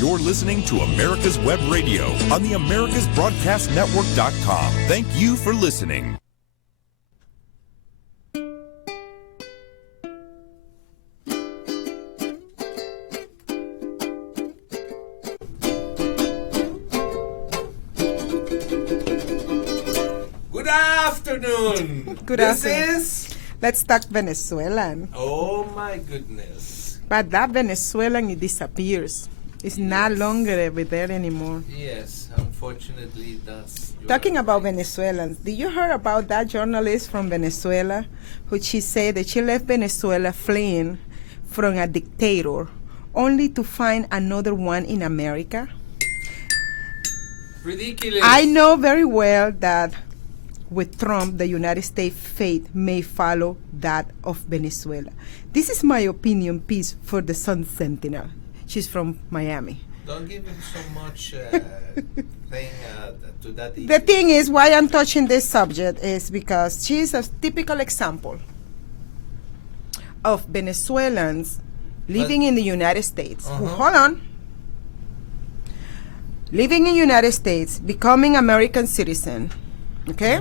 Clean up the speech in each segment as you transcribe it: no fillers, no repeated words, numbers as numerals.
You're listening to America's Web Radio on the AmericasBroadcastNetwork.com. Thank you for listening. Good afternoon. Good afternoon. Let's talk Venezuelan. Oh my goodness. But that Venezuelan, it disappears. It's not longer ever there anymore. Yes, unfortunately it does. Talking about Venezuelans, did you hear about that journalist from Venezuela who she said that she left Venezuela fleeing from a dictator only to find another one in America? Ridiculous. I know very well that with Trump, the United States fate may follow that of Venezuela. This is my opinion piece for the Sun Sentinel. She's from Miami. Don't give him so much thing to that. The thing is, why I'm touching this subject is because she's a typical example of Venezuelans living in the United States. Hold on. Living in the United States, becoming American citizen, okay?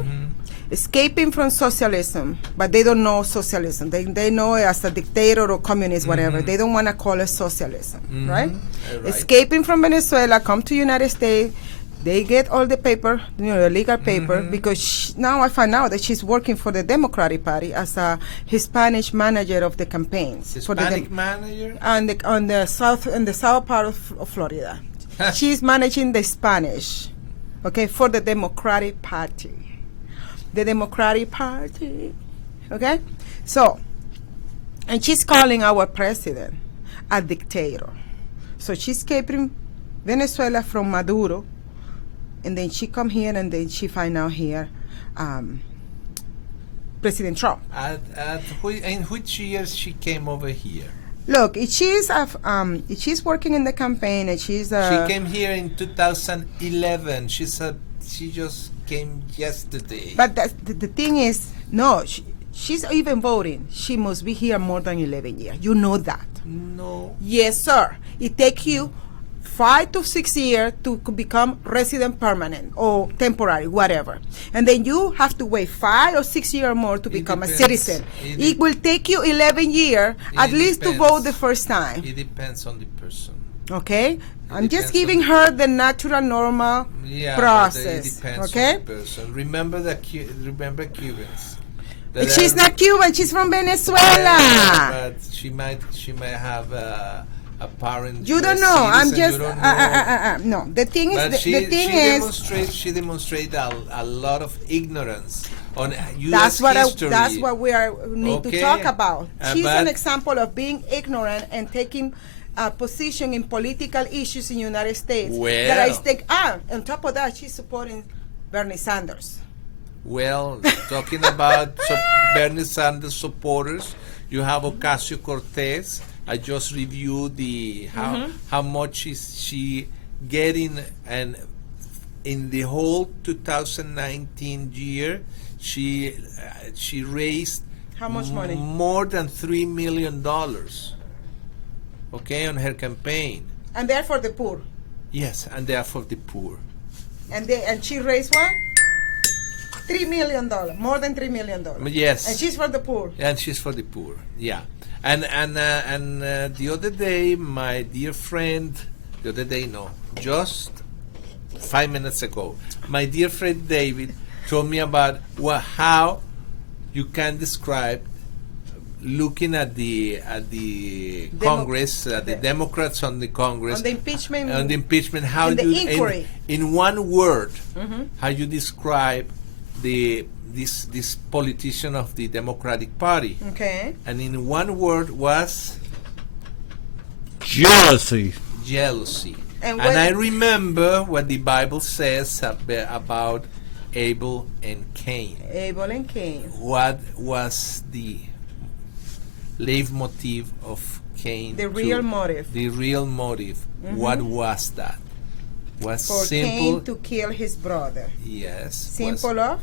Escaping from socialism, but they don't know socialism. They know it as a dictator or communist, whatever. They don't want to call it socialism, right? Escaping from Venezuela, come to United States, they get all the paper, the legal paper, because now I find out that she's working for the Democratic Party as a Hispanic manager of the campaigns. Hispanic manager? On the south part of Florida. She's managing the Spanish, okay, for the Democratic Party. The Democratic Party, okay? So, and she's calling our president a dictator. So she's escaping Venezuela from Maduro, and then she come here, and then she find out here President Trump. In which years she came over here? Look, she's working in the campaign, and she's she came here in 2011. She just came yesterday. But the thing is, no, she's even voting. She must be here more than 11 years. You know that. No. Yes, sir. It takes you 5 to 6 years to become resident permanent or temporary, whatever. And then you have to wait 5 or 6 years more to become a citizen. It will take you 11 years at least to vote the first time. It depends on the person. Okay? I'm just giving her the natural, normal process. It depends okay? on the person. Remember Cubans. She's not Cuban. She's from Venezuela. But she might have a parent. You don't know. I'm just no. The thing is, she demonstrates a lot of ignorance on U.S. history. That's what we need to talk about. She's an example of being ignorant and taking a position in political issues in the United States. That I think, on top of that, she's supporting Bernie Sanders. Well, talking about Bernie Sanders supporters, you have Ocasio-Cortez. I just reviewed how much is she getting, and in the whole 2019 year, she raised how much money? More than $3 million. Okay, on her campaign. And they're for the poor. Yes, and they are for the poor. And she raised what? $3 million, more than $3 million. Yes. And she's for the poor. And she's for the poor. Yeah. And the other day, my dear friend, just 5 minutes ago, my dear friend David told me about how you can describe looking at the Congress, the Democrats on the Congress, on the impeachment, how and you the inquiry. In one word, how you describe this politician of the Democratic Party. Okay. And in one word was jealousy. And I remember what the Bible says about Abel and Cain. What was the leitmotif of Cain? The real motive. What was that? Was for simple. Cain to kill his brother. Yes. Simple of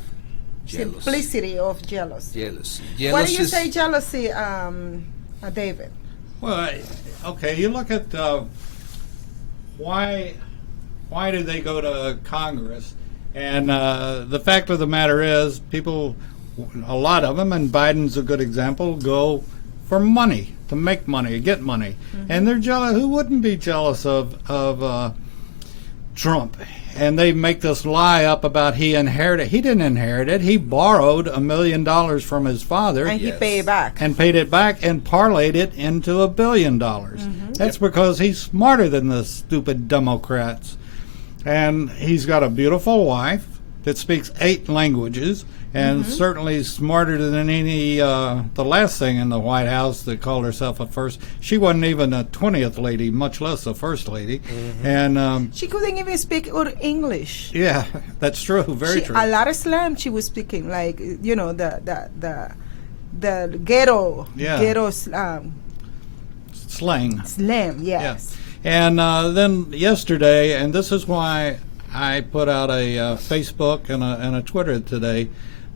jealous. Simplicity of jealousy. Jealousy. Why do you say jealousy, David? Well, okay, you look at why do they go to Congress? And the fact of the matter is, people, a lot of them, and Biden's a good example, go for money, to make money, get money. And they're jealous. Who wouldn't be jealous of Trump? And they make this lie up about he inherited. He didn't inherit it. He borrowed $1 million from his father. And he paid it back. And paid it back and parlayed it into $1 billion. That's because he's smarter than the stupid Democrats. And he's got a beautiful wife that speaks 8 languages and certainly smarter than any, the last thing in the White House that called herself a first. She wasn't even a 20th lady, much less a first lady. And she couldn't even speak English. yeah, that's true, very true. A lot of slang she was speaking, like, you know, the ghetto, Slang. slang, yes. And then yesterday, and this is why I put out a Facebook and a Twitter today,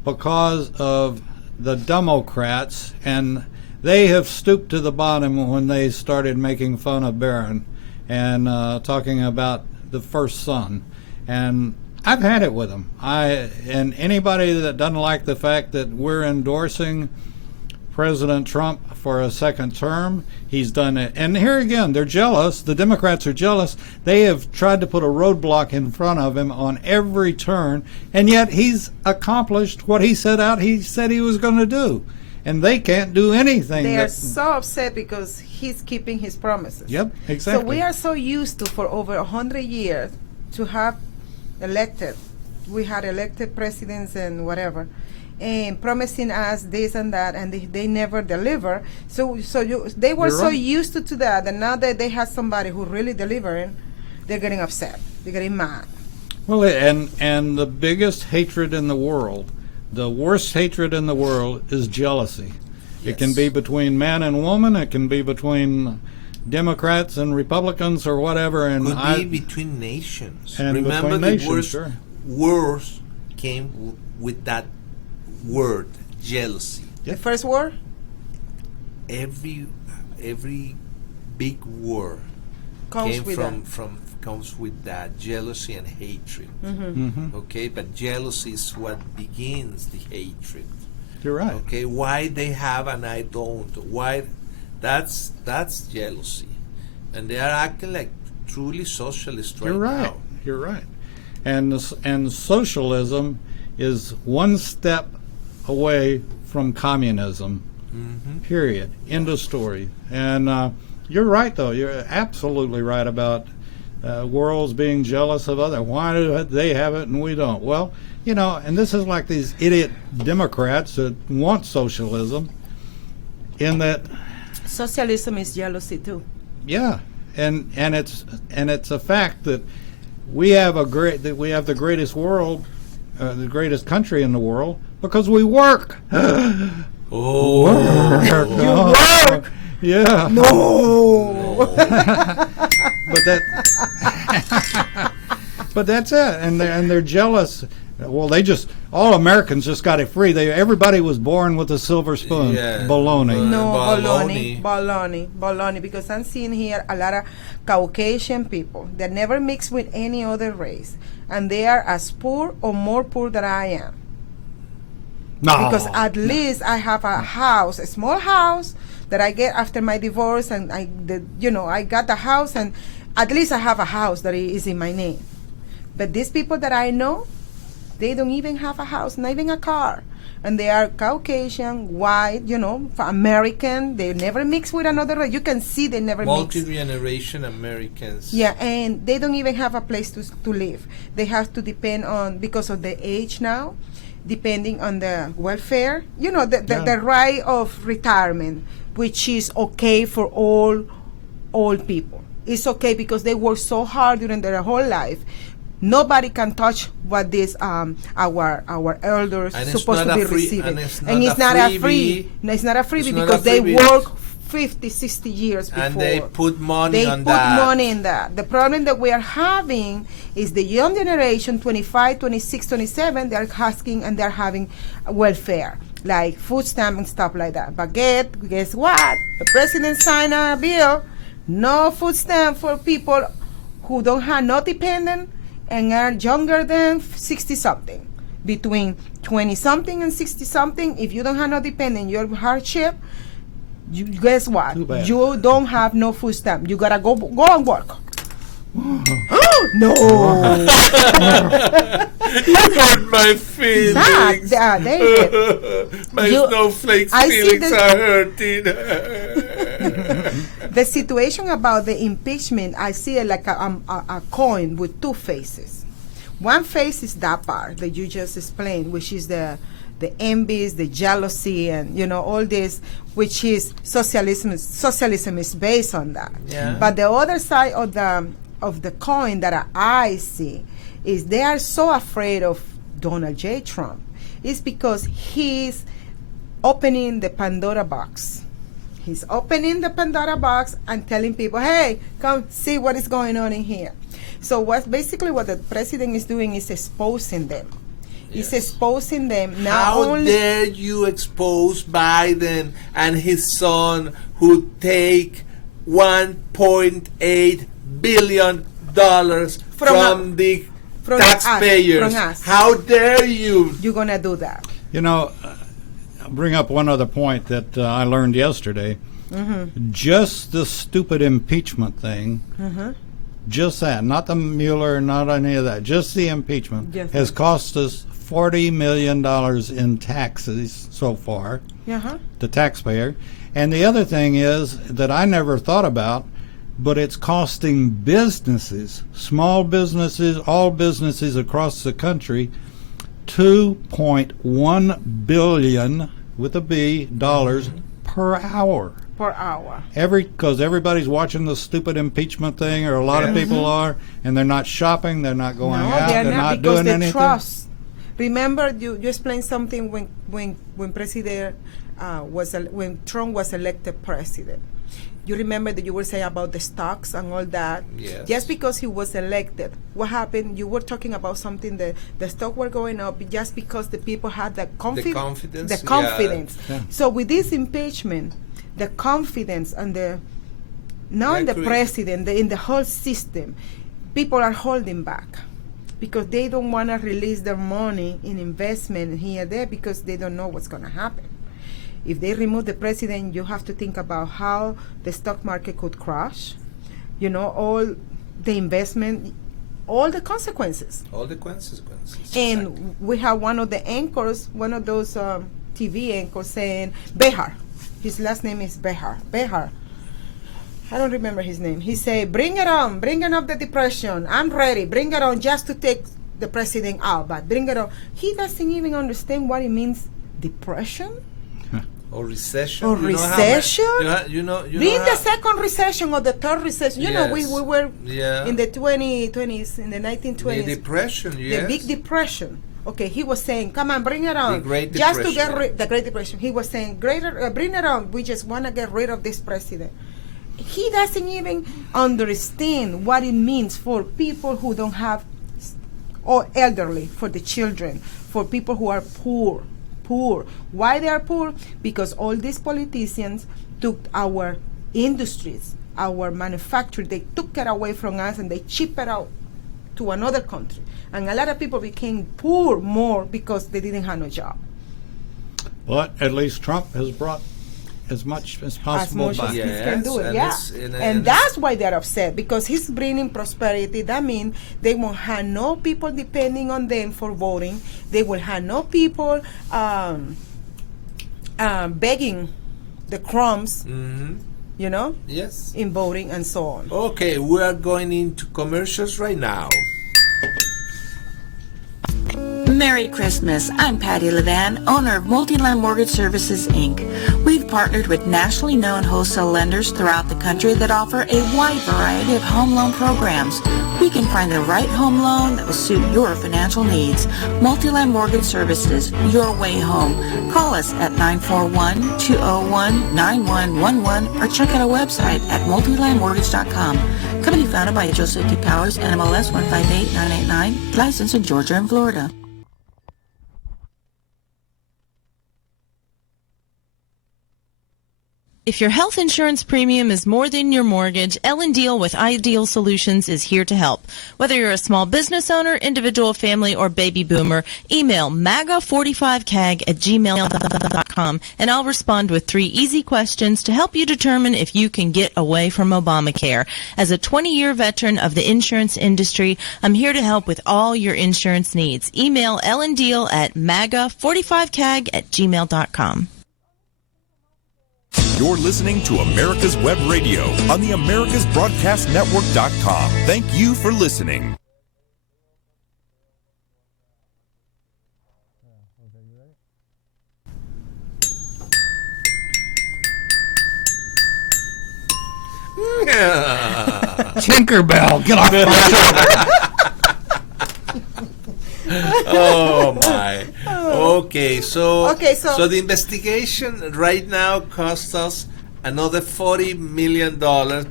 because of the Democrats, and they have stooped to the bottom when they started making fun of Barron and talking about the first son. And I've had it with them. And anybody that doesn't like the fact that we're endorsing President Trump for a second term, he's done it. And here again, they're jealous. The Democrats are jealous. They have tried to put a roadblock in front of him on every turn, and yet he's accomplished what he said he was going to do. And they can't do anything. They are so upset because he's keeping his promises. Yep, exactly. So we are so used to, for over 100 years, to have we had elected presidents and whatever, and promising us this and that, and they never deliver. They were so used to that, and now that they have somebody who really delivering, they're getting upset. They're getting mad. Well, and the biggest hatred in the world, the worst hatred in the world, is jealousy. It can be between man and woman. It can be between Democrats and Republicans or whatever. And could be between nations. And remember, between the nations, wars came with that word, jealousy. The first war? Every big war Comes comes with that jealousy and hatred. Okay, but jealousy is what begins the hatred. You're right. Okay, why they have and I don't? Why? That's jealousy, and they are acting like truly socialists right now. You're right. And socialism is one step away from communism. Period. End of story. And you're right, though. You're absolutely right about worlds being jealous of other. Why do they have it and we don't? Well, you know, and this is like these idiot Democrats that want socialism. In that, socialism is jealousy too. yeah, and it's a fact that we have the greatest world, the greatest country in the world because we work. Work. Yeah. No. But that's it, and they're jealous. Well, all Americans just got it free. Everybody was born with a silver spoon. Yeah. Baloney. No, Baloney. baloney. Because I'm seeing here a lot of Caucasian people that never mix with any other race, and they are as poor or more poor than I am. No. Because at least I have a house, a small house that I get after my divorce, and I got the house, and at least I have a house that is in my name. But these people that I know, they don't even have a house, not even a car. And they are Caucasian, white, American. They never mix with another race. You can see they never mix. Multi-generation Americans. Yeah, and they don't even have a place to live. They have to depend on, because of the age now, depending on the welfare, the right of retirement, which is okay for all people. It's okay because they work so hard during their whole life. Nobody can touch what this our elders supposed to be receiving. And it's not a freebie. It's not a freebie because they work 50, 60 years before. And they put money on that. They put money in that. The problem that we are having is the young generation, 25, 26, 27, they're asking and they're having welfare, like food stamp and stuff like that. But guess what? The president signed a bill, no food stamp for people who don't have no dependent and are younger than 60-something. Between 20-something and 60-something, if you don't have no dependent, your hardship, you guess what? Too bad. You don't have no food stamp. You gotta go and work. No. You hurt my feelings. David. My You- snowflakes I see feelings the- are hurting. The situation about the impeachment, I see it like a coin with two faces. One face is that part that you just explained, which is the envies, the jealousy, and all this, which is socialism. Socialism is based on that. Yeah. But the other side of the coin that I see is they are so afraid of Donald J. Trump. It's because he's opening the Pandora box. He's opening the Pandora box and telling people, hey, come see what is going on in here. So what the president is doing is exposing them. Yes. He's exposing them not How only. dare you expose Biden and his son who take $1.8 billion from the from us, taxpayers? from us. How dare you? You're going to do that. I'll bring up one other point that I learned yesterday. Just the stupid impeachment thing, just that, not the Mueller, not any of that, just the impeachment Yes. has cost us $40 million in taxes so far, the taxpayer. And the other thing is that I never thought about, but it's costing businesses, small businesses, all businesses across the country, $2.1 billion with a B dollars per hour. Per hour. Because everybody's watching the stupid impeachment thing, or a lot of people are, and they're not shopping, they're not going out, they're they're not not because doing they anything. trust. Remember, you explained something when President when Trump was elected president. You remember that you were saying about the stocks and all that. Yes. Just because he was elected, what happened? You were talking about something that the stock were going up just because the people had the confidence. confidence, The confidence. Yeah. So with this impeachment, the confidence and not in the agree. president, in the whole system, people are holding back because they don't want to release their money in investment here and there because they don't know what's going to happen. If they remove the president, you have to think about how the stock market could crash, all the investment, all the consequences. All the consequences. And Exactly. we have one of the anchors, one of those TV anchors saying, Behar. His last name is Behar. I don't remember his name. He said, bring it on up the depression. I'm ready. Bring it on just to take the president out, but bring it on. He doesn't even understand what it means, depression. Or recession. Or recession? You know Being how- the second recession or the third recession. You know, we Yes. were Yeah. in the 2020s, in the 1920s. The depression, yes. The Big Depression. Okay, he was saying, come on, bring it on. The Great Just to get Depression. the Great Depression. He was saying, bring it on. We just want to get rid of this president. He doesn't even understand what it means for people who don't have, or elderly, for the children, for people who are poor. Why they are poor? Because all these politicians took our industries, our manufacturing, they took it away from us and they ship it out to another country. And a lot of people became poor more because they didn't have no job. But at least Trump has brought as much as possible As much back. as he Yes, can do it, and yeah. it's- And, and that's why they're upset, because he's bringing prosperity. That means they won't have no people depending on them for voting. They will have no people begging the crumbs, Yes. in voting and so on. Okay, we are going into commercials right now. Merry Christmas. I'm Patty Levan, owner of Multiland Mortgage Services, Inc. We've partnered with nationally known wholesale lenders throughout the country that offer a wide variety of home loan programs. We can find the right home loan that will suit your financial needs. Multiland Mortgage Services, your way home. Call us at 941-201-9111 or check out our website at multilandmortgage.com. Company founded by Joseph D. Powers, NMLS 158989, licensed in Georgia and Florida. If your health insurance premium is more than your mortgage, Ellen Deal with Ideal Solutions is here to help. Whether you're a small business owner, individual, family, or baby boomer, email maga45cag@gmail.com and I'll respond with 3 easy questions to help you determine if you can get away from Obamacare. As a 20-year veteran of the insurance industry, I'm here to help with all your insurance needs. Email Ellen Deal at maga45cag@gmail.com. You're listening to America's Web Radio on the AmericasBroadcastNetwork.com. Thank you for listening. Tinkerbell, get off my shoulder. Oh my. Okay, so so the investigation right now costs us another $40 million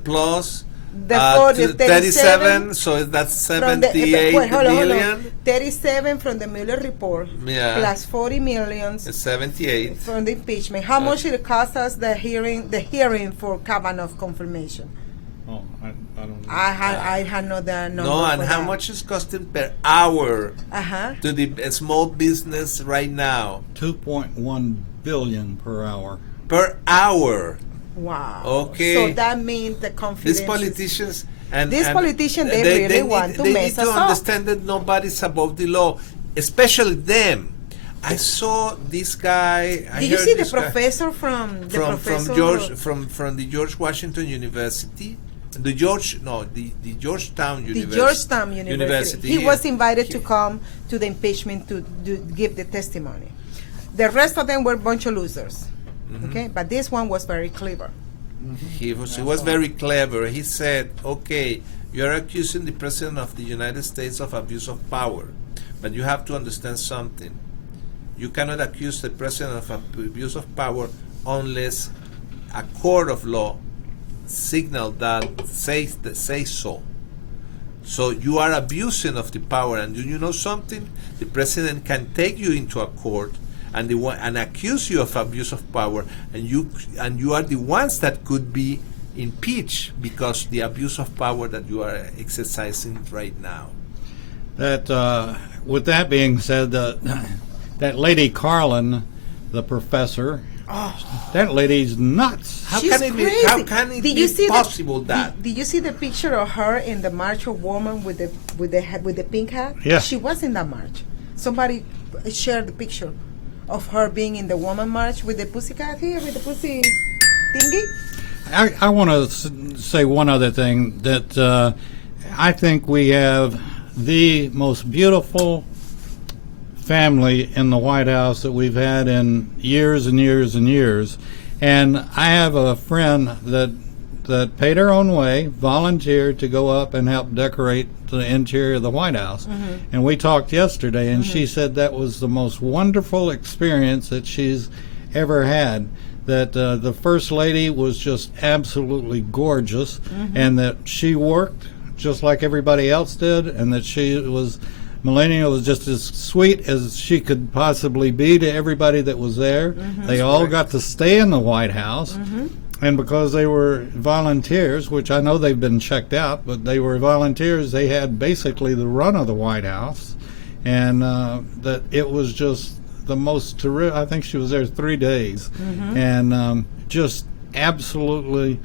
plus the 37, so that's 78 million. 37 from the Mueller report, Yeah. plus 40 million It's 78. from the impeachment. How much it cost us the hearing for Kavanaugh confirmation? Oh, I don't know. I had no that number. No, and for how that. much is costing per hour Uh-huh. to the small business right now? 2.1 billion per hour. Per hour. Wow. Okay. So that means the confidence. These politicians They really want to they mess need to us up. understand that nobody's above the law, especially them. I saw this guy. Did you see the professor from the from professor George from the George Washington University, the Georgetown University. The Georgetown University. He Yeah. was invited to come to the impeachment to give the testimony. The rest of them were a bunch of losers. Okay, but this one was very clever. He was very clever. He said, "Okay, you're accusing the president of the United States of abuse of power, but you have to understand something. You cannot accuse the president of abuse of power unless a court of law signal that says so. So you are abusing of the power, and do you know something? The president can take you into a court and accuse you of abuse of power, and you are the ones that could be impeached because the abuse of power that you are exercising right now." That, with that being said, that lady Carlin, the professor, that lady's nuts. How She's can it crazy. be? How can it Did be you see possible that? Did you see the picture of her in the March of Women with the pink hat? Yeah. She was in that march. Somebody shared the picture of her being in the woman march with the pussycat here, with the pussy thingy. I want to say one other thing, that I think we have the most beautiful family in the White House that we've had in years and years and years. And I have a friend that paid her own way, volunteered to go up and help decorate the interior of the White House. And we talked yesterday, and she said that was the most wonderful experience that she's ever had. That the First Lady was just absolutely gorgeous, and that she worked just like everybody else did, and that Melania was just as sweet as she could possibly be to everybody that was there. They all got to stay in the White House, and because they were volunteers, which I know they've been checked out, but they were volunteers, they had basically the run of the White House, and that it was just the most terrific. I think she was there 3 days, and just absolutely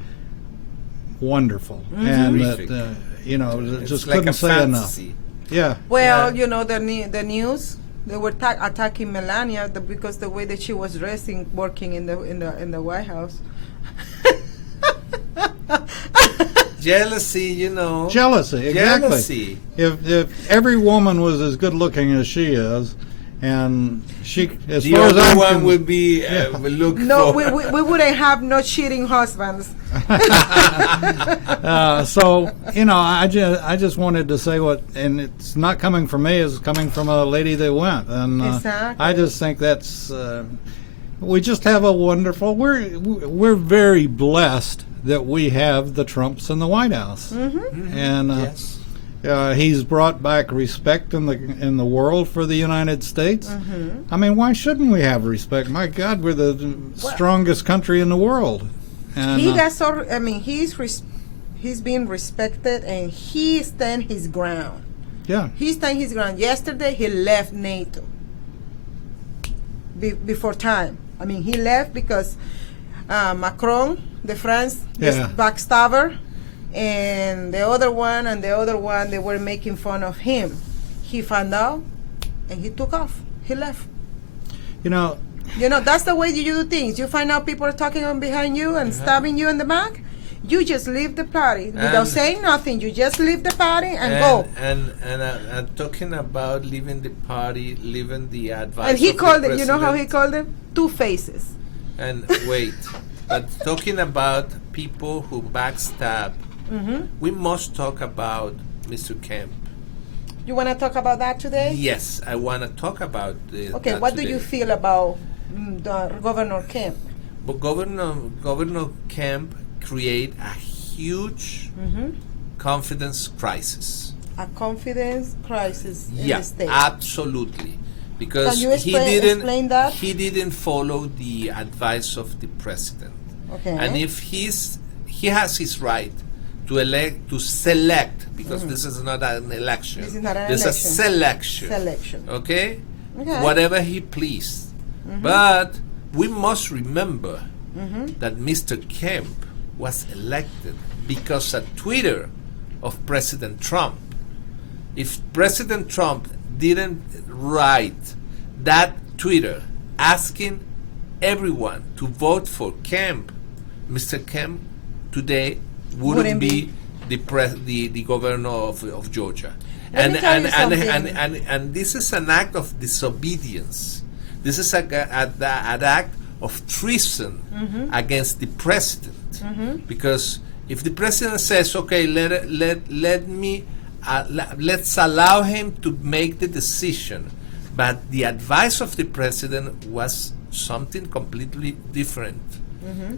wonderful, and Terrific. that It's just like couldn't a say enough. fantasy. Yeah. Well, Yeah. you know the news. They were attacking Melania because the way that she was dressing, working in the White House. Jealousy, Jealousy, exactly. Jealousy. If every woman was as good looking as she is, and she, as The far as other I'm one would be will look No, for. we wouldn't have no cheating husbands. so I just wanted to say and it's not coming from me, it's coming from a lady that went, and Exactly. I just think that's we just have a wonderful. We're very blessed that we have the Trumps in the White House, and Yes. he's brought back respect in the world for the United States. I mean, why shouldn't we have respect? My God, we're the strongest country in the world. And He got so. I mean, he's being respected, and he stand his ground. yeah, He stand his ground. Yesterday, he left NATO before time. I mean, he left because Macron, the France, Yeah. backstabber, and the other one, they were making fun of him. He found out, and he took off. He left. you know, That's the way you do things. You find out people are talking on behind you and stabbing you in the back. You just leave the party without And- saying nothing. You just leave the party and go. And talking about leaving the party, leaving the advice. And he of the called it. You know how he president. called them? Two faces. And wait, but talking about people who backstab, we must talk about Mr. Kemp. You want to talk about that today? Yes, I want to talk about Okay. that What do today. you feel about the Governor Kemp? But Governor Kemp create a huge confidence crisis. A confidence crisis in Yeah, the state. absolutely. Because Can you he explain that? he didn't follow the advice of the president. Okay. And if he has his right to select, because this is not an election. This is not an There's election. a selection. Selection. Okay? Okay. Whatever he pleased. But we must remember that Mr. Kemp was elected because of Twitter of President Trump. If President Trump didn't write that Twitter asking everyone to vote for Kemp, Mr. Kemp today wouldn't be the governor of Georgia. Let me tell you something. And this is an act of disobedience. This is an act of treason against the president. Because if the president says, okay, let's allow him to make the decision, but the advice of the president was something completely different.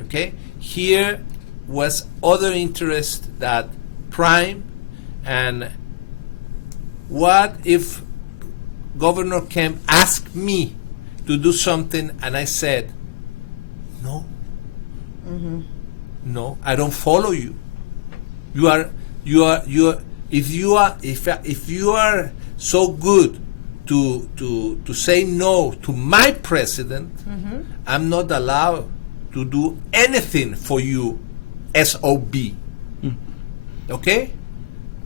Okay, here was other interest that prime. And what if Governor Kemp asked me to do something and I said no? No, I don't follow you. If you are so good to say no to my president, I'm not allowed to do anything for you, SOB. Okay?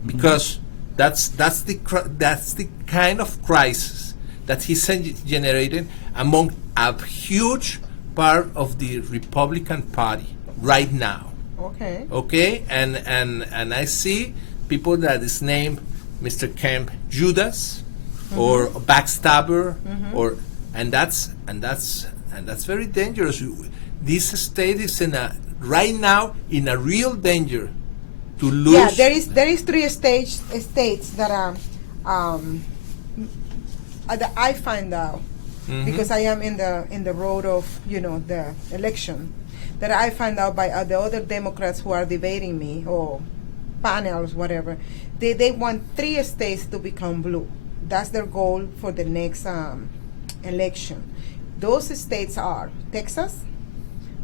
Because that's the kind of crisis that he's generating among a huge part of the Republican Party right now. Okay. Okay, and I see people that is named Mr. Kemp Judas or backstabber, and that's very dangerous. This state is right now in a real danger to lose. Yeah, there is three states that that I find out because I am in the road of the election, that I find out by the other Democrats who are debating me or panels, whatever. They want 3 states to become blue. That's their goal for the next election. Those states are Texas,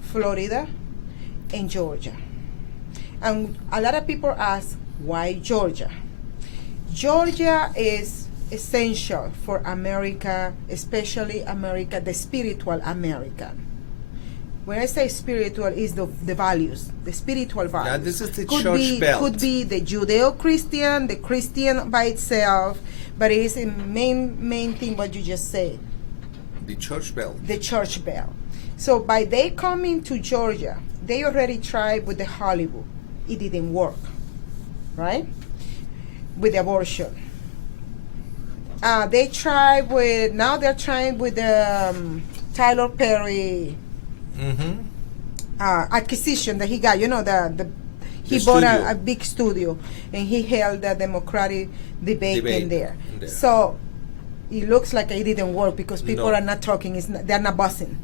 Florida, and Georgia. And a lot of people ask, why Georgia? Georgia is essential for America, especially America, the spiritual American. When I say spiritual, is the values, the spiritual values. Yeah, this is the church belt. Could be the Judeo-Christian, the Christian by itself, but it is a main thing what you just said. The church belt. The church bell. So by they coming to Georgia, they already tried with the Hollywood. It didn't work, right? With the abortion. They tried with, now they're trying with the Tyler Perry acquisition that he got. He bought a big studio and he held a Democratic debate in there. So it looks like it didn't work because people are not talking. They're not buzzing,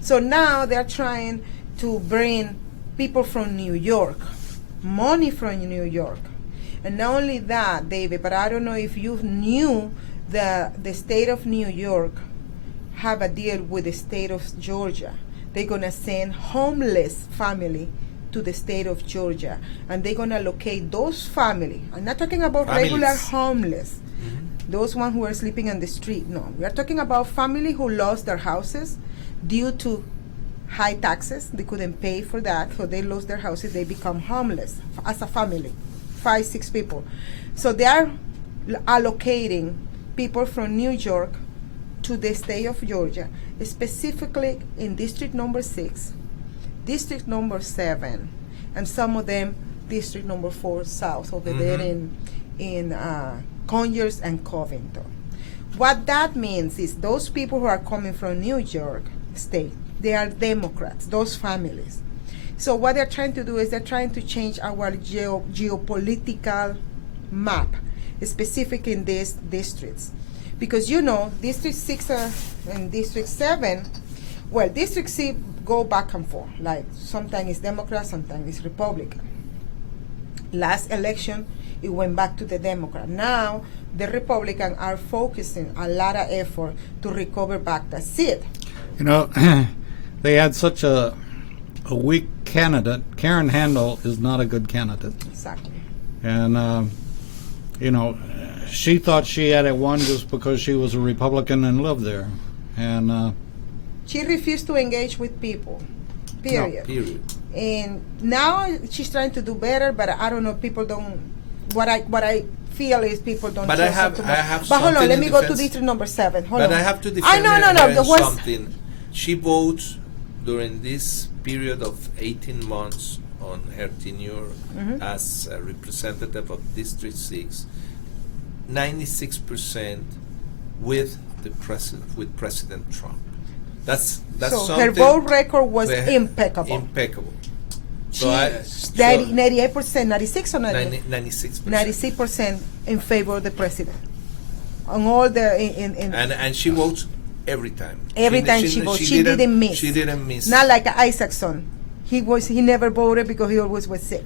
So now they're trying to bring people from New York, money from New York. And not only that, David, but I don't know if you knew the state of New York have a deal with the state of Georgia, they're going to send homeless family to the state of Georgia, and they're going to locate those family. I'm not talking about regular homeless, those ones who are sleeping on the street. No, we are talking about family who lost their houses due to high taxes. They couldn't pay for that, so they lost their houses. They become homeless as a family, 5, 6 people. So they are allocating people from New York to the state of Georgia, specifically in District Number 6, District Number 7, and some of them District Number 4 South over there in Conyers and Covington. What that means is those people who are coming from New York State, they are Democrats, those families. So what they're trying to do is they're trying to change our geopolitical map, specific in these districts. Because you know, District 6 and District 7, well, District 6 go back and forth. Like, sometimes it's Democrat, sometimes it's Republican. Last election, it went back to the Democrat. Now, the Republicans are focusing a lot of effort to recover back the seat. You know, they had such a weak candidate. Karen Handel is not a good candidate. Exactly. And, you know, she thought she had it won just because she was a Republican and lived there. And she refused to engage with people, period. No, period. And now she's trying to do better, but I don't know, people don't, what I feel is people don't But trust I have her too much. But hold something on, let in me go to defense. District Number 7. Hold But on. I have to defend her in something. She votes during this period of 18 months on her tenure as a representative of District 6, 96% with the President Trump. That's So something. her vote record was Ve- impeccable. Impeccable. She, So 98%, 96 or 98? 96%. 96% in favor of the president. On all the And she votes every time. every time she votes, she didn't miss. She didn't miss. Not like Isaacson. He never voted because he always was sick.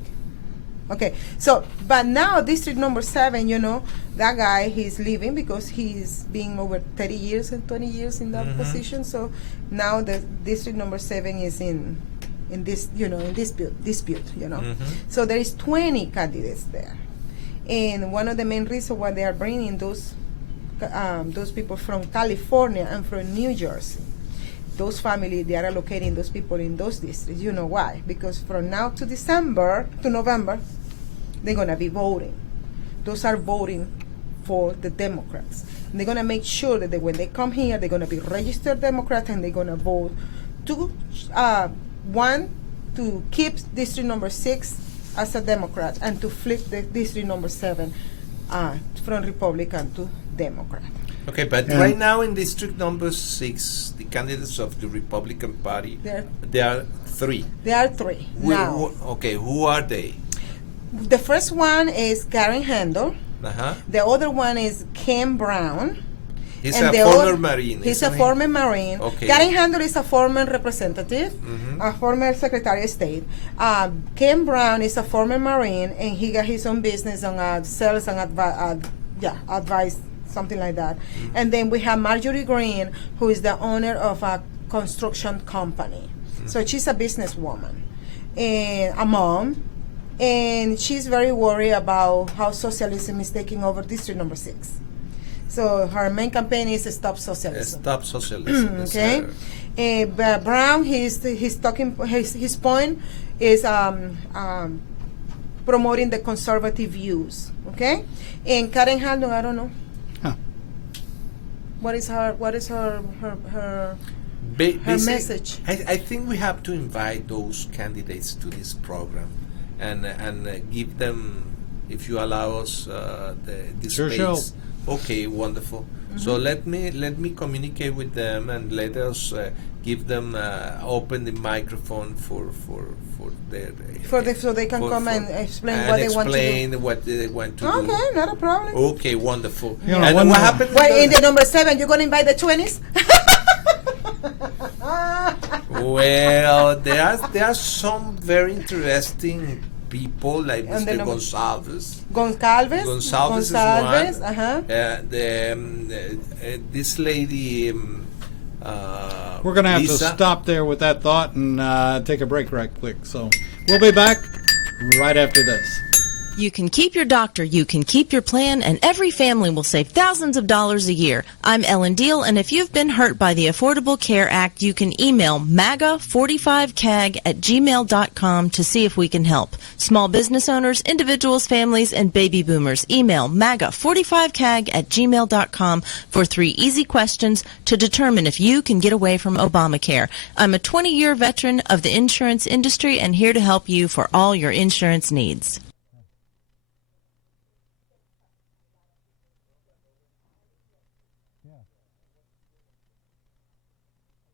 Okay, so but now District Number 7, you know, that guy, he's leaving because he's been over 30 years and 20 years in that position. So now the District Number 7 is in this, you know, in dispute, you know. So there is 20 candidates there, and one of the main reasons why they are bringing those people from California and from New Jersey, those families, they are allocating those people in those districts. You know why? Because from now to November, they're going to be voting. Those are voting for the Democrats. And they're going to make sure that when they come here, they're going to be registered Democrats, and they're going to vote to, one, to keep District Number 6 as a Democrat, and to flip the District Number 7 from Republican to Democrat. Okay, but right now in District Number 6, the candidates of the Republican Party, there are 3. There are 3 now. Who are they? The first one is Karen Handel. The other one is Ken Brown. He's And a the former other- Marine. He's a isn't he? former Marine. Okay. Karen Handel is a former representative, a former Secretary of State. Ken Brown is a former Marine, and he got his own business on sales and advice, something like that. And then we have Marjorie Green, who is the owner of a construction company. So she's a businesswoman and a mom, and she's very worried about how socialism is taking over District Number 6. So her main campaign is Stop Socialism. Stop Socialism. Okay. But Brown, his point is promoting the conservative views. Okay. And Karen Handel, I don't know. What is her message? I think we have to invite those candidates to this program, and give them, if you allow us, the Sure, space. sure. Okay, wonderful. So let me communicate with them, and let us give them open the microphone for their So they can come and explain what they want to do. explain what they want to do. Okay, not a problem. Okay, wonderful. You know, And one what more- happened? Well, in the number 7, you're going to invite the 20s? Well, there are some very interesting people like And the Mr. number- Gonsalves. Gonsalves? Gonsalves is one. Uh-huh. This lady, We're going to have Lisa. to stop there with that thought and take a break right quick. So we'll be back right after this. You can keep your doctor, you can keep your plan, and every family will save thousands of dollars a year. I'm Ellen Deal, and if you've been hurt by the Affordable Care Act, you can email MAGA45CAG@gmail.com to see if we can help. Small business owners, individuals, families, and baby boomers, email MAGA45CAG@gmail.com for 3 easy questions to determine if you can get away from Obamacare. I'm a 20-year veteran of the insurance industry and here to help you for all your insurance needs.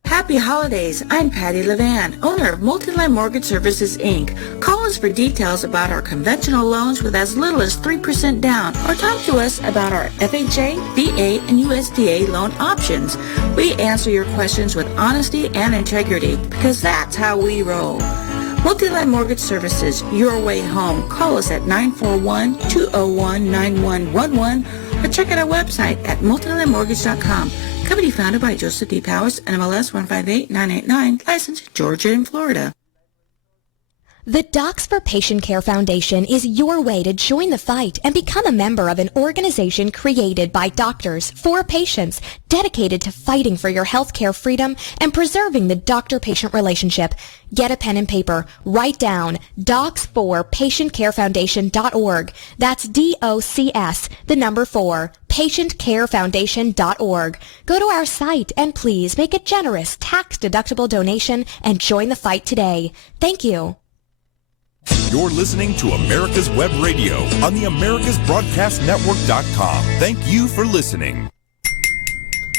Happy holidays. I'm Patty Levan, owner of Multiline Mortgage Services, Inc. Call us for details about our conventional loans with as little as 3% down, or talk to us about our FHA, VA, and USDA loan options. We answer your questions with honesty and integrity, because that's how we roll. Multiline Mortgage Services, your way home. Call us at 941-201-9111 or check out our website at multilinemortgage.com. Company founded by Joseph D. Powers, NMLS 158989, licensed in Georgia and Florida. The Docs for Patient Care Foundation is your way to join the fight and become a member of an organization created by doctors for patients, dedicated to fighting for your healthcare freedom and preserving the doctor-patient relationship. Get a pen and paper. Write down docs4patientcarefoundation.org. That's DOCS, the number 4, patientcarefoundation.org. Go to our site and please make a generous tax-deductible donation and join the fight today. Thank you. You're listening to America's Web Radio on the AmericasBroadcastNetwork.com. Thank you for listening.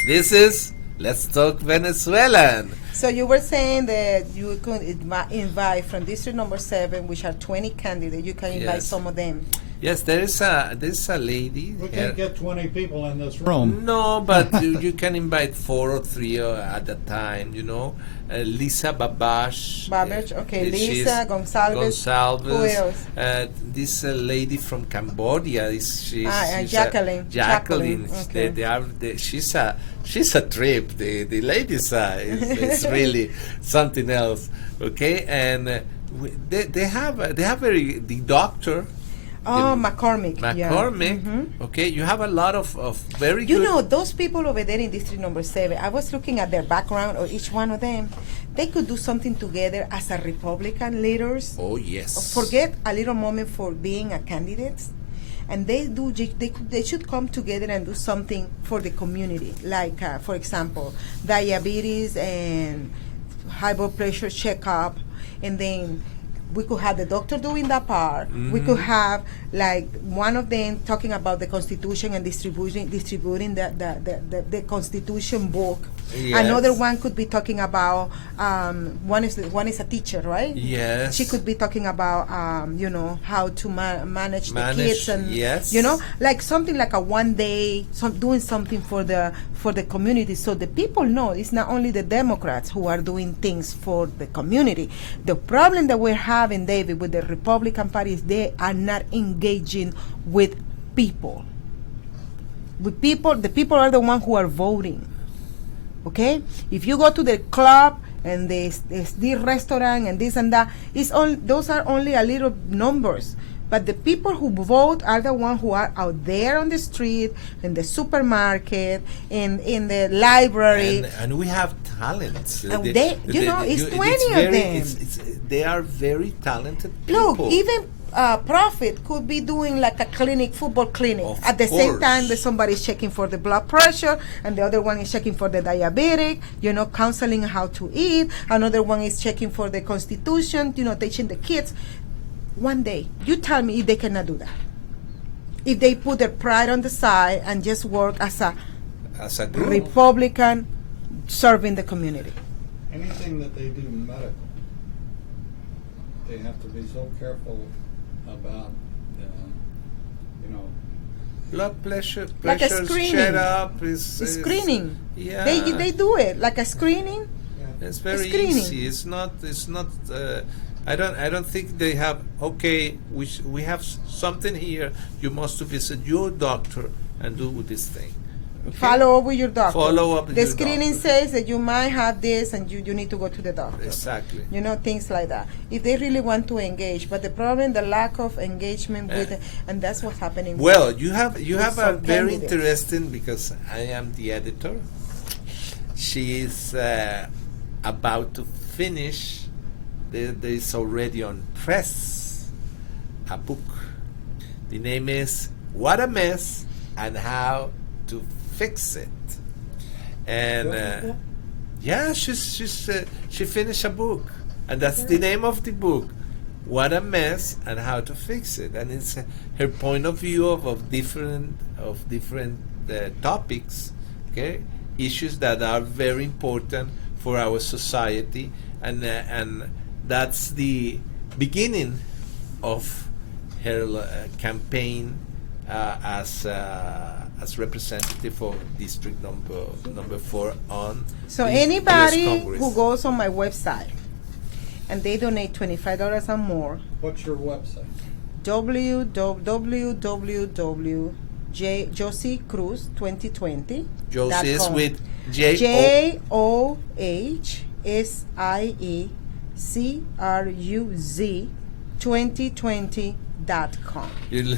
This is Let's Talk Venezuelan. So you were saying that you could invite from district number 7, which are 20 candidates. You can invite Yes. some of them. Yes, there's a lady. We can't get 20 people in this room. No, but you can invite 4 or 3 at a time, you know. Lisa Babash. Okay. She's Lisa Gonsalves. Who else? This lady from Cambodia. Jacqueline. Jacqueline. Okay. She's a trip. The ladies it's really something else. Okay, and they have the doctor. Oh, McCormick. Yeah. Okay, you have a lot of very You good. know, those people over there in District Number 7, I was looking at their background, or each one of them, they could do something together as a Republican leaders. Oh yes. Forget a little moment for being a candidate, and they should come together and do something for the community, like, for example, diabetes and high blood pressure checkup, and then we could have the doctor doing that part. We could have like one of them talking about the Constitution and distributing the Constitution book. Yes. Another one could be talking about one is a teacher, right? Yes. She could be talking about how to manage the kids, and yes. like something like a one day, doing something for the community, so the people know it's not only the Democrats who are doing things for the community. The problem that we're having, David, with the Republican Party is they are not engaging with people. The people are the ones who are voting. Okay, if you go to the club and there's the restaurant and this and that, those are only a little numbers. But the people who vote are the ones who are out there on the street, in the supermarket, in the library. And we have talents. And it's 20 of them. They are very talented people. Look, even Prophet could be doing like a football clinic. Of At the same course. time that somebody's checking for the blood pressure, and the other one is checking for the diabetic, counseling how to eat. Another one is checking for the Constitution, teaching the kids. One day, you tell me if they cannot do that. If they put their pride on the side and just work as a group. Republican serving the community. Anything that they do medical, they have to be so careful about, Blood pressure, Like a pressure screening. set up Screening. Yeah. They do it like a screening. It's very Screening. easy. It's not. I don't think they have. Okay, we have something here. You must visit your doctor and do this thing. Okay? Follow up with your doctor. Follow up with the your screening doctor. says that you might have this and you need to go to the doctor. Exactly. You know, things like that. If they really want to engage, but the problem, the lack of engagement with, and that's what's happening. Well, you have a some very candidates. interesting, because I am the editor. She is about to finish. There is already on press a book. The name is "What a Mess and How to Fix It." And yeah, she finished a book, and that's the name of the book, "What a Mess and How to Fix It." And it's her point of view of different topics, okay, issues that are very important for our society, and that's the beginning of her campaign as representative for district number 4 on. So the anybody US Congress. who goes on my website and they donate $25 or more, What's your website? Johsie Cruz 2020. Johsie is with JOHSIECRUZ 2020.com. You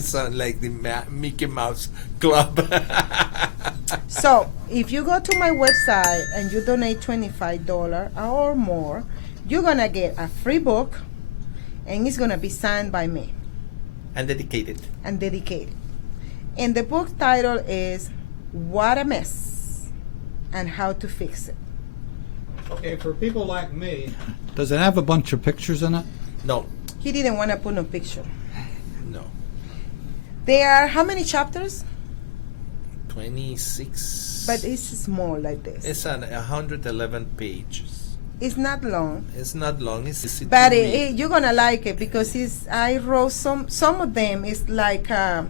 sound like the Mickey Mouse Club. So if you go to my website and you donate $25 or more, you're gonna get a free book, and it's gonna be signed by me And dedicated. and dedicated. And the book title is "What a Mess and How to Fix It." Okay, for people like me, does it have a bunch of pictures in it? No, He didn't want to put no picture. no. There are how many chapters? 26. But it's small like this. It's 111 pages. It's not long. It's not long. It's easy But to read. you're gonna like it because I wrote some of them is like I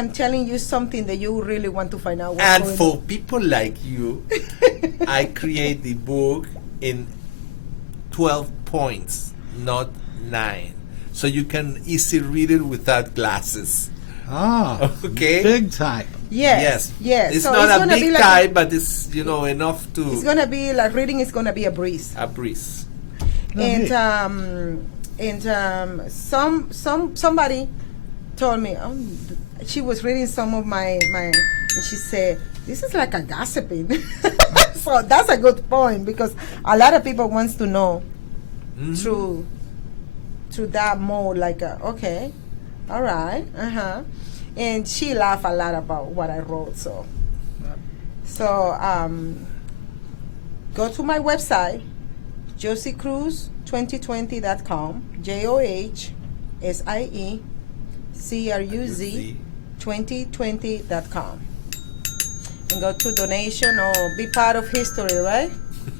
am telling you something that you really want to find out. What's And going for people like you, I create the book in 12 points, not 9. So you can easily read it without glasses. Ah, Okay? big type. Yes. It's So not a gonna be big like type, but it's, enough it's to gonna be like reading is gonna be a breeze. a breeze. And neat. Somebody told me she was reading some of my and she said this is like a gossiping. So that's a good point because a lot of people wants to know through that mode, like okay, all right, and she laughed a lot about what I wrote. So go to my website, JosieCruz2020.com, JOHSIECRUZ 2020.com, and go to donation or be part of history, right?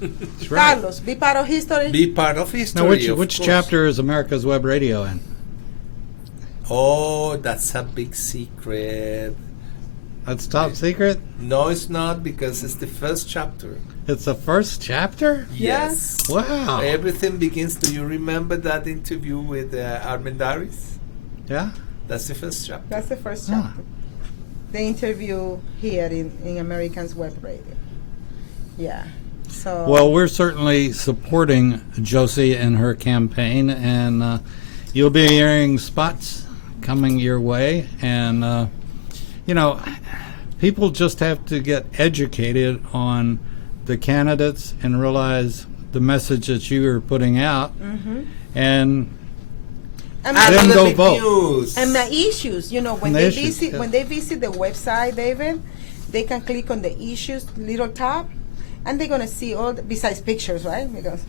That's right. Carlos, be part of history. Be part of history. Now, which of which course. chapter is America's Web Radio in? Oh, that's a big secret. That's top secret? No, it's not, because it's the first chapter. It's the first chapter? Yes. Wow. Everything begins. Do you remember that interview with Armendaris? Yeah? That's the first chapter. That's the first Ah. chapter. The interview here in Americans Web Radio. Yeah. So Well, we're certainly supporting Johsie in her campaign, and you'll be hearing spots coming your way. And, people just have to get educated on the candidates and realize the message that you are putting out. And and Then the go big vote. news. And my issues, when The they issues, visit yeah. when they visit the website, David, they can click on the issues little tab, and they're gonna see all besides pictures, right? Because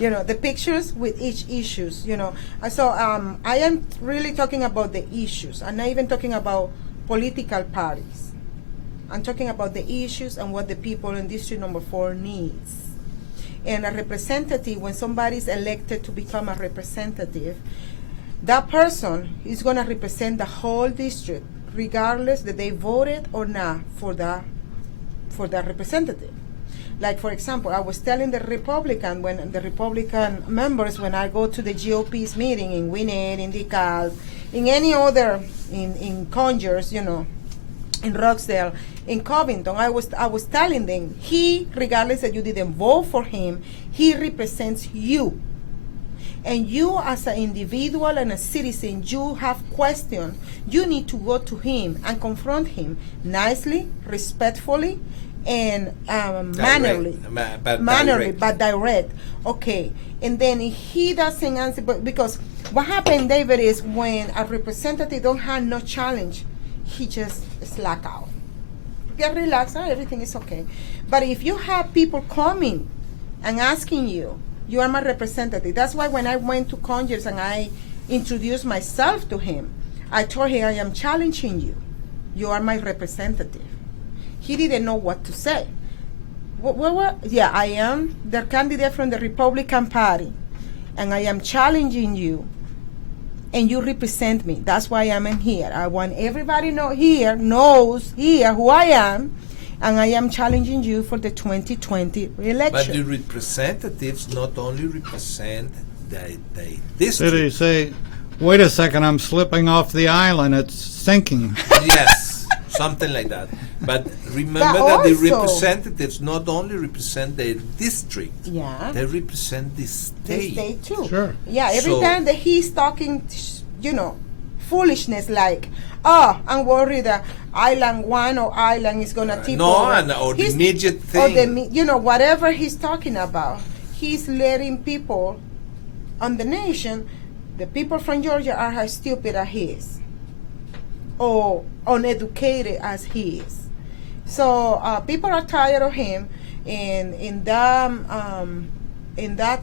the pictures with each issues, And so I am really talking about the issues. I'm not even talking about political parties. I'm talking about the issues and what the people in District Number 4 needs. And a representative, when somebody's elected to become a representative, that person is going to represent the whole district, regardless that they voted or not for that representative. Like, for example, I was telling the Republican members, when I go to the GOP's meeting in Gwinnett, in DeKalb, in any other, in Conyers, in Roxdale, in Covington. I was telling them, he, regardless that you didn't vote for him, he represents you. And you as an individual and a citizen, you have questions. You need to go to him and confront him nicely, respectfully, and mannerly. But direct. Okay. And then he doesn't answer, but because what happened, David, is when a representative don't have no challenge, he just slack out. Get relaxed, everything is okay. But if you have people coming and asking you, you are my representative. That's why when I went to Congress and I introduced myself to him, I told him, I am challenging you. You are my representative. He didn't know what to say. Yeah, I am the candidate from the Republican Party, and I am challenging you, and you represent me. That's why I'm in here. I want everybody knows here who I am, and I am challenging you for the 2020 election. But the representatives not only represent the district. Did he say, wait a second, I'm slipping off the island, it's sinking? Yes, something like that. But remember that the representatives not only represent their district, they represent the state. The state too. Sure. Yeah, every time that he's talking, foolishness like, I'm worried that Island 1 or Island is going to tip over. Or the immediate thing. Or whatever he's talking about. He's letting people on the nation, the people from Georgia are as stupid as he is. Or uneducated as he is. So people are tired of him. And in that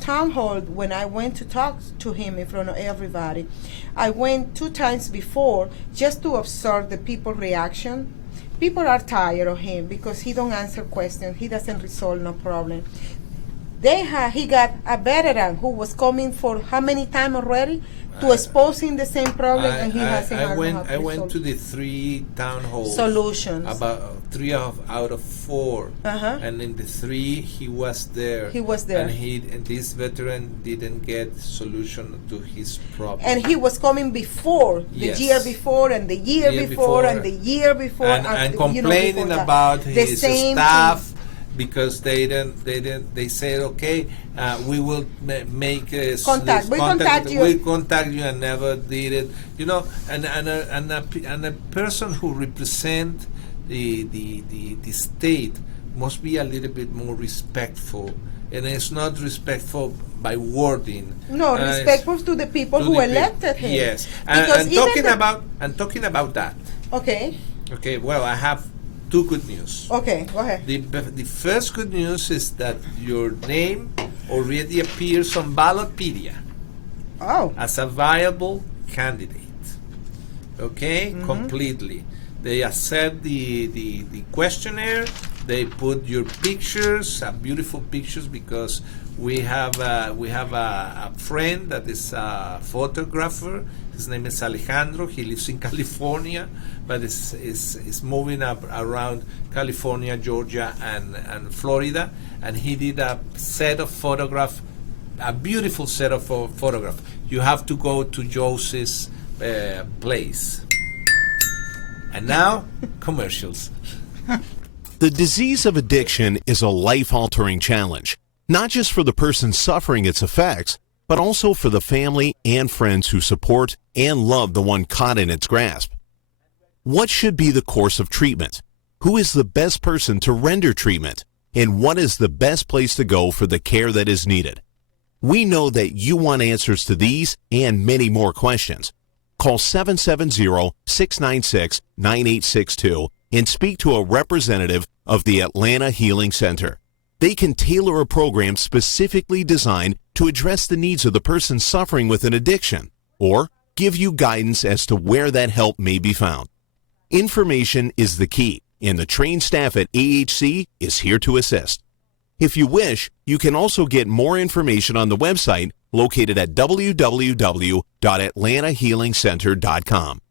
town hall, when I went to talk to him in front of everybody, I went 2 times before just to observe the people's reaction. People are tired of him because he don't answer questions. He doesn't resolve no problem. He got a veteran who was coming for how many times already to exposing the same problem, and he hasn't. I went to the 3 town halls. Solutions. About 3 out of 4, and in the 3 he was there. And this veteran didn't get solution to his problem. And he was coming before the year before, and the year before, and the year before, and complaining about his staff. Because they said, okay, we will make contact. We contact you. We contact you, and never did it. And a person who represent the state must be a little bit more respectful, and it's not respectful by wording. No, respectful to the people who elected him. Yes, and talking about that. Okay. Okay. Well, I have 2 good news. Okay, go ahead. The first good news is that your name already appears on Ballotpedia as a viable candidate. Okay, completely. They accept the questionnaire. They put your pictures, beautiful pictures, because we have a friend that is a photographer. His name is Alejandro. He lives in California, but is moving up around California, Georgia, and Florida. And he did a set of photographs, a beautiful set of photographs. You have to go to Jossie's place. And now, commercials. The disease of addiction is a life-altering challenge, not just for the person suffering its effects, but also for the family and friends who support and love the one caught in its grasp. What should be the course of treatment? Who is the best person to render treatment? And what is the best place to go for the care that is needed? We know that you want answers to these and many more questions. Call 770-696-9862 and speak to a representative of the Atlanta Healing Center. They can tailor a program specifically designed to address the needs of the person suffering with an addiction, or give you guidance as to where that help may be found. Information is the key, and the trained staff at AHC is here to assist. If you wish, you can also get more information on the website located at www.atlantahealingcenter.com.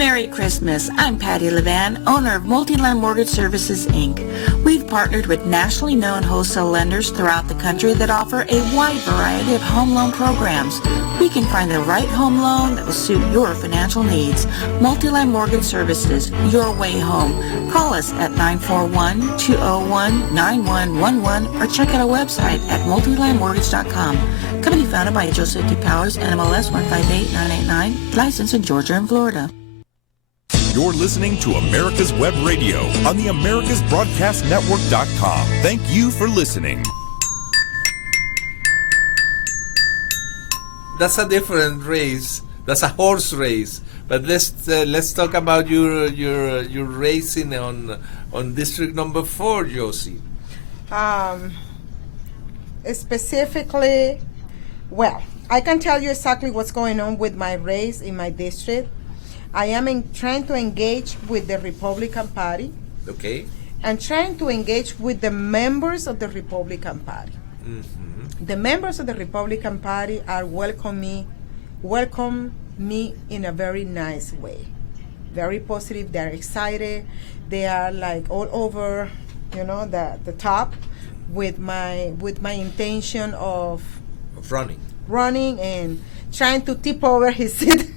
Merry Christmas. I'm Patty Levan, owner of Multiland Mortgage Services, Inc. We've partnered with nationally known wholesale lenders throughout the country that offer a wide variety of home loan programs. We can find the right home loan that will suit your financial needs. Multiland Mortgage Services, your way home. Call us at 941-201-9111 or check out our website at multilandmortgage.com. Company founded by Joseph D. Powers, NMLS 158989, licensed in Georgia and Florida. You're listening to America's Web Radio on the AmericasBroadcastNetwork.com. Thank you for listening. That's a different race. That's a horse race. But let's talk about your racing on District Number 4, Johsie. Specifically, well, I can tell you exactly what's going on with my race in my district. I am trying to engage with the Republican Party. Okay. And trying to engage with the members of the Republican Party. Mm-hmm. The members of the Republican Party are welcome me in a very nice way. Very positive. They're excited. They are like all over, the top with my intention of running and trying to tip over his seat.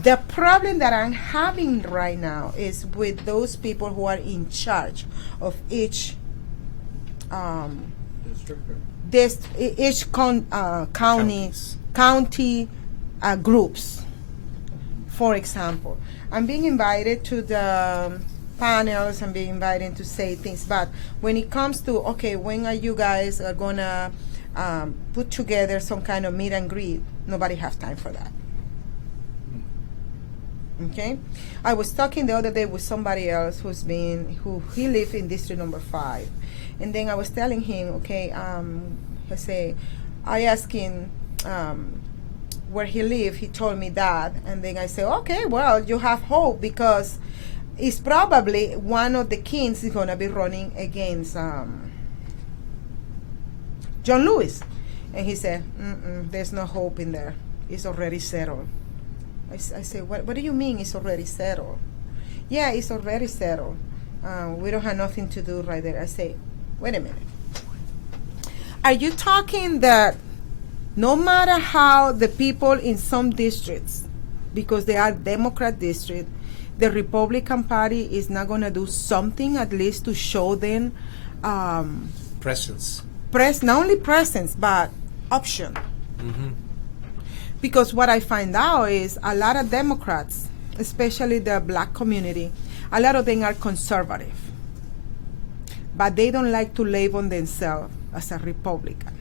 The problem that I'm having right now is with those people who are in charge of each county groups. For example, I'm being invited to the panels. I'm being invited to say things, but when it comes to when are you guys gonna put together some kind of meet and greet? Nobody has time for that. Okay, I was talking the other day with somebody else who he lived in District Number 5, and then I was telling him, I asked him where he lived. He told me that, and then I said, okay, well, you have hope because it's probably one of the kids is gonna be running against John Lewis, and he said, there's no hope in there. It's already settled. I say, what do you mean it's already settled? Yeah, it's already settled. We don't have nothing to do right there. I say, wait a minute. Are you talking that no matter how the people in some districts, because they are Democrat districts, the Republican Party is not going to do something at least to show them presence? Not only presence, but option. Mm-hmm. Because what I find out is a lot of Democrats, especially the black community, a lot of them are conservative. But they don't like to label themselves as a Republican.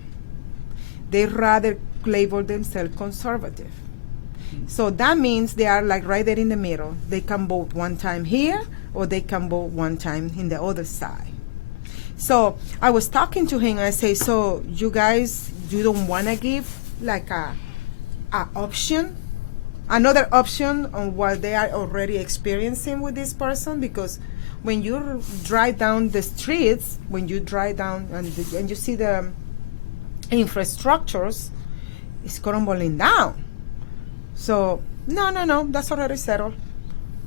They rather label themselves conservative. So that means they are like right there in the middle. They can vote one time here or they can vote one time in the other side. So I was talking to him and I say, so you guys, you don't want to give like another option on what they are already experiencing with this person? Because when you drive down the streets, when you drive down and you see the infrastructures, it's crumbling down. So no, that's already settled.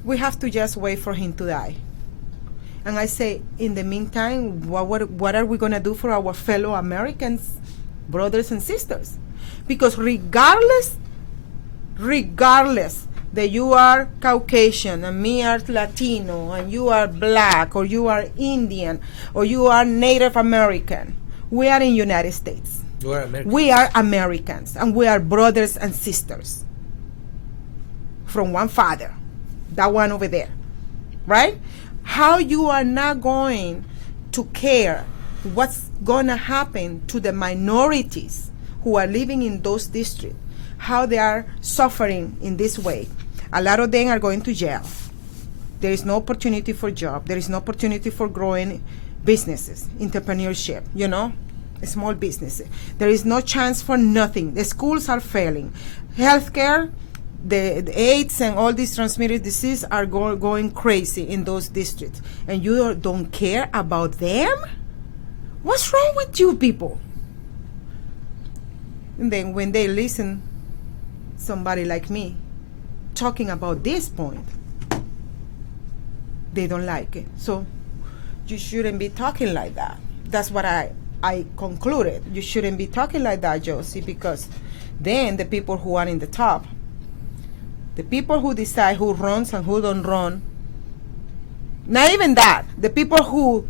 We have to just wait for him to die. And I say, in the meantime, what are we going to do for our fellow Americans, brothers and sisters? Because regardless that you are Caucasian and me are Latino and you are black or you are Indian or you are Native American, we are in United States. We are Americans and we are brothers and sisters from one father, that one over there, right? How you are not going to care what's going to happen to the minorities who are living in those districts, how they are suffering in this way. A lot of them are going to jail. There is no opportunity for job. There is no opportunity for growing businesses, entrepreneurship, small businesses. There is no chance for nothing. The schools are failing. Healthcare, the AIDS and all these transmitted diseases are going crazy in those districts. And you don't care about them? What's wrong with you people? And then when they listen, somebody like me talking about this point, they don't like it. So you shouldn't be talking like that. That's what I concluded. You shouldn't be talking like that, Johsie, because then the people who are in the top, the people who decide who runs and who don't run, not even that, the people who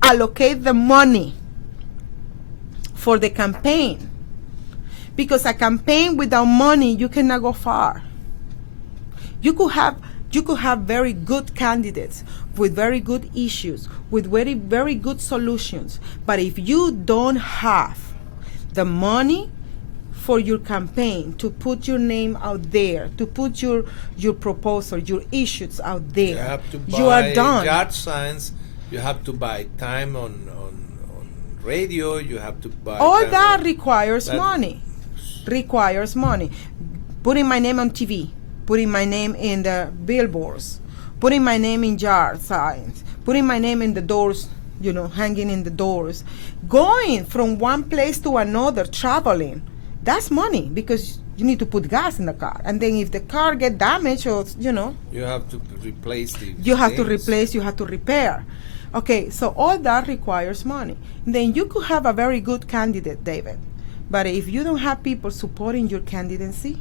allocate the money for the campaign, because a campaign without money, you cannot go far. You could have very good candidates with very good issues, with very, very good solutions. But if you don't have the money for your campaign, to put your name out there, to put your proposal, your issues out there, You have to buy you are done. yard signs. You have to buy time on radio. You have to buy All time that on- requires that- money. Requires money. Putting my name on TV, putting my name in the billboards, putting my name in yard signs, putting my name in the doors, hanging in the doors, going from one place to another, traveling. That's money, because you need to put gas in the car. And then if the car get damaged, or You have to replace the. you have to things. replace, you have to repair. Okay, so all that requires money. Then you could have a very good candidate, David, but if you don't have people supporting your candidacy,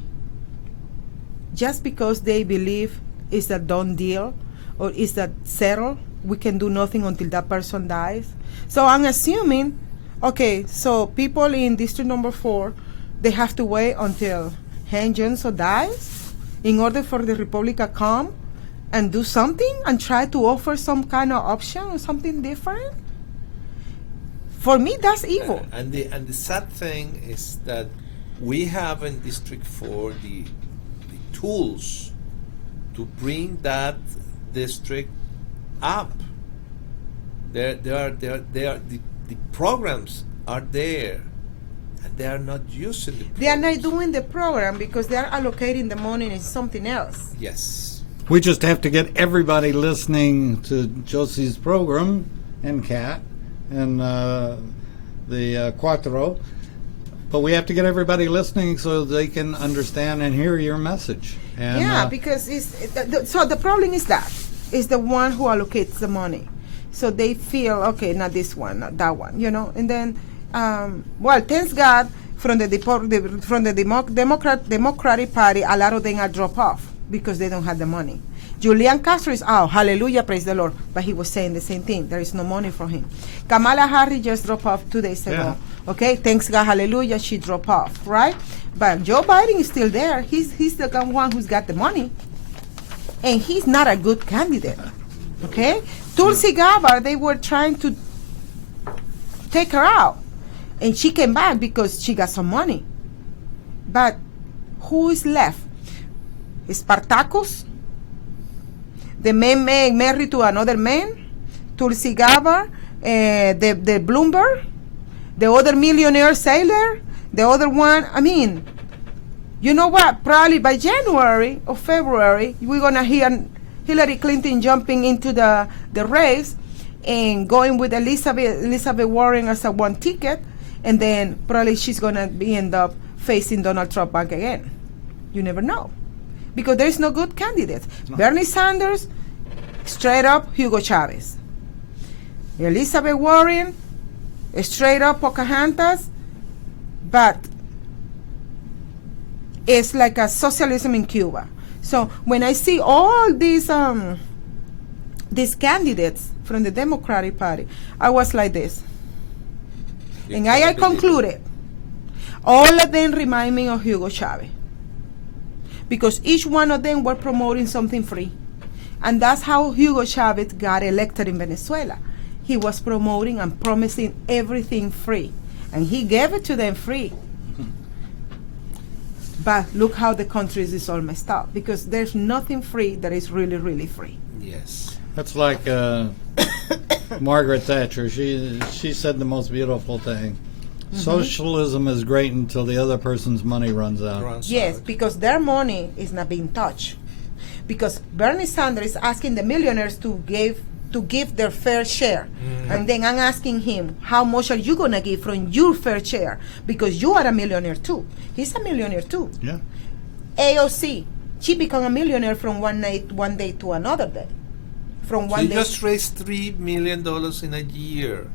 just because they believe it's a done deal or it's a settled, we can do nothing until that person dies. So I'm assuming, okay, so people in District Number 4, they have to wait until Hank Johnson dies in order for the Republican to come and do something and try to offer some kind of option or something different. For me, that's evil. And the sad thing is that we have in District 4 the tools to bring that district up. The programs are there, and they are not using the programs. They are not doing the program because they are allocating the money in something else. Yes. We just have to get everybody listening to Josie's program, and Kat, and the Cuatro. But we have to get everybody listening so they can understand and hear your message. And, Yeah, because so the problem is that is the one who allocates the money. So they feel, okay, not this one, not that one, and then, well, thanks God, from the Democratic Party, a lot of them are drop off because they don't have the money. Julian Castro is out, hallelujah, praise the Lord, but he was saying the same thing. There is no money for him. Kamala Harris just dropped off 2 days ago. Yeah. Okay, thanks God, hallelujah, she dropped off, right? But Joe Biden is still there. He's the one who's got the money, and he's not a good candidate. Okay, Tulsi Gabbard, they were trying to take her out, and she came back because she got some money. But who is left? Spartacus, the man married to another man, Tulsi Gabbard, the Bloomberg, the other millionaire sailor, the other one. I mean, you know what? Probably by January or February, we're gonna hear Hillary Clinton jumping into the race and going with Elizabeth Warren as a one ticket, and then probably she's gonna end up facing Donald Trump back again. You never know, because there is no good candidate. No. Bernie Sanders, straight up Hugo Chavez. Elizabeth Warren, straight up Pocahontas, but it's like a socialism in Cuba. So when I see all these candidates from the Democratic Party, I was like this. And I concluded, all of them remind me of Hugo Chavez, because each one of them were promoting something free. And that's how Hugo Chavez got elected in Venezuela. He was promoting and promising everything free, and he gave it to them free. But look how the country is all messed up, because there's nothing free that is really, really free. Yes. That's like Margaret Thatcher. She said the most beautiful thing. Mm-hmm. Socialism is great until the other person's money runs out. Yes, because their money is not being touched. Because Bernie Sanders is asking the millionaires to give their fair share. Mm-hmm. And then I'm asking him, how much are you going to give from your fair share? Because you are a millionaire too. He's a millionaire too. Yeah. AOC, She became a millionaire from one day to another day. From one She day. just raised $3 million in a year.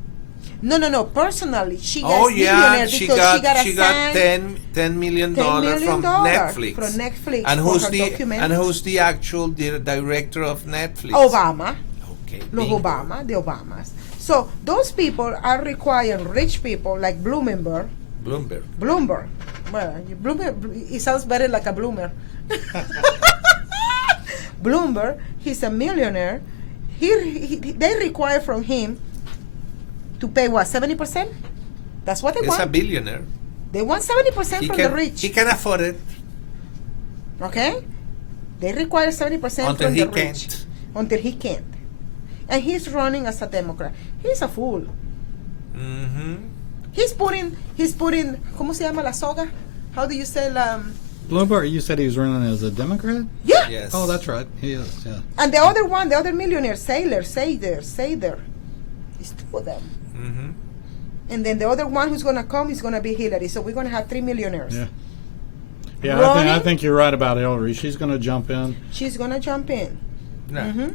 No. Personally, she got Oh yeah, millionaire she because got she got assigned $10 million $10 million from Netflix. From Netflix And for who's her the documentary. who's the actual director of Netflix? Obama. Okay. Los bingo. Obama, the Obamas. So those people are requiring rich people like Bloomberg. Well, Bloomberg, it sounds better like a bloomer. Bloomberg, he's a millionaire. They require from him to pay what, 70%? That's what they He's want. a billionaire. They want 70% from the rich. He can afford it Okay? They require 70% until from he the rich. can't. Until he can't. And he's running as a Democrat. He's a fool. Mm-hmm. He's putting, ¿cómo se llama la soga? How do you say Bloomberg, you said he was running as a Democrat? Yeah. Yes. Oh, that's right. He is, yeah. And the other one, the other millionaire, Saylor. It's two of them. Mm-hmm. And then the other one who's going to come is going to be Hillary. So we're going to have 3 millionaires. Yeah. Yeah, Running. I think you're right about Hillary. She's going to jump in. She's going to jump in. No. Mm-hmm.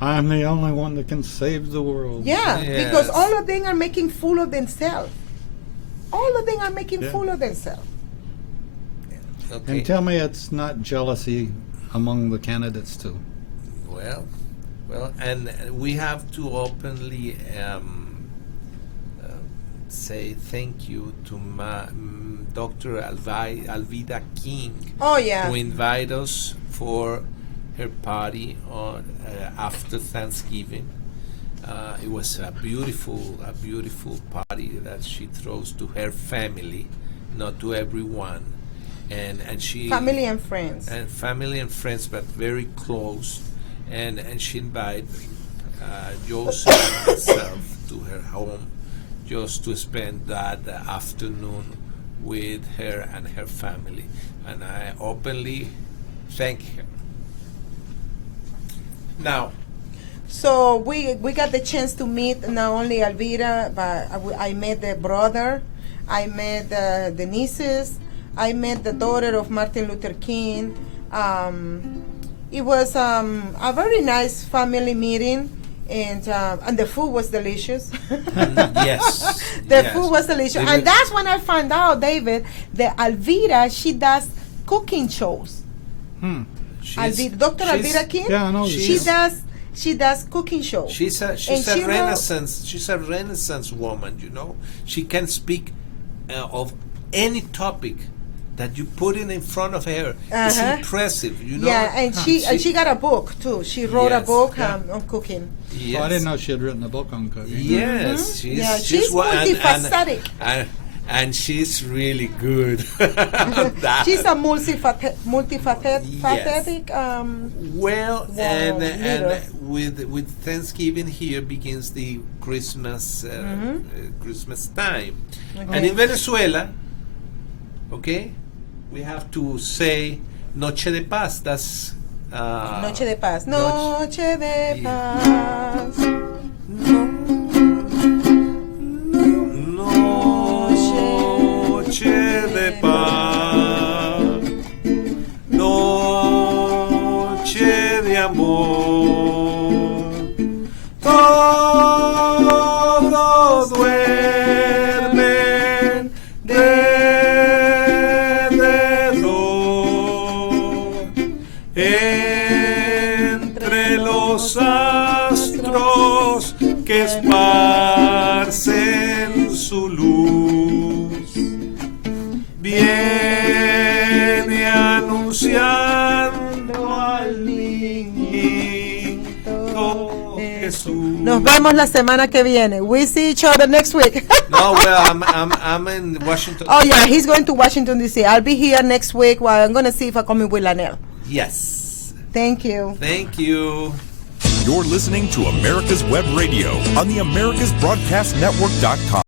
I'm the only one that can save the world. Yeah, Yes. because all of them are making fool of themselves. All of them are making Yeah. fool of themselves. Okay. And tell me it's not jealousy among the candidates, too. Well, and we have to openly say thank you to Dr. Alvida King, Oh, yeah. who invited us for her party on after Thanksgiving. It was a beautiful party that she throws to her family, not to everyone, and she Family and friends. friends, but very close, and she invited Johsie and myself to her home just to spend that afternoon with her and her family, and I openly thank her. Now, So we got the chance to meet not only Alvira, but I met the brother, I met the nieces, I met the daughter of Martin Luther King. It was a very nice family meeting, and the food was delicious. yes, The yes. food was delicious, It and was- that's when I found out, David, that Alvira, she does cooking shows. She's- Dr. she's- Alvira King. Yeah, I know. She does cooking shows. She's a And she wrote- Renaissance woman, you know. She can speak of any topic that you put in front of her. It's Uh-huh. impressive, you know. Yeah, and she got a book too. She wrote a Yes. book Yeah. On cooking. Yes. Oh, I didn't know she had written a book on cooking. Yes, Yeah, she's multifaceted. and she's really good. at that. She's a multifaceted. Well, and leader. with Thanksgiving here begins the Christmas Christmas time, and in Venezuela, okay, we have to say Noche de Paz. That's Noche de Paz. Noche de Yeah. Paz. Noche de paz, noche de amor, todos duermen alrededor, entre los astros que esparcen su luz, viene anunciando al niñito Jesús. Nos vemos la semana que viene. We see each other next week. No, well, I'm in Washington. Oh yeah, he's going to Washington D.C. I'll be here next week. Well, I'm going to see if I come in with Lanel. Yes. Thank you. Thank you. You're listening to America's Web Radio on the AmericasBroadcastNetwork.com.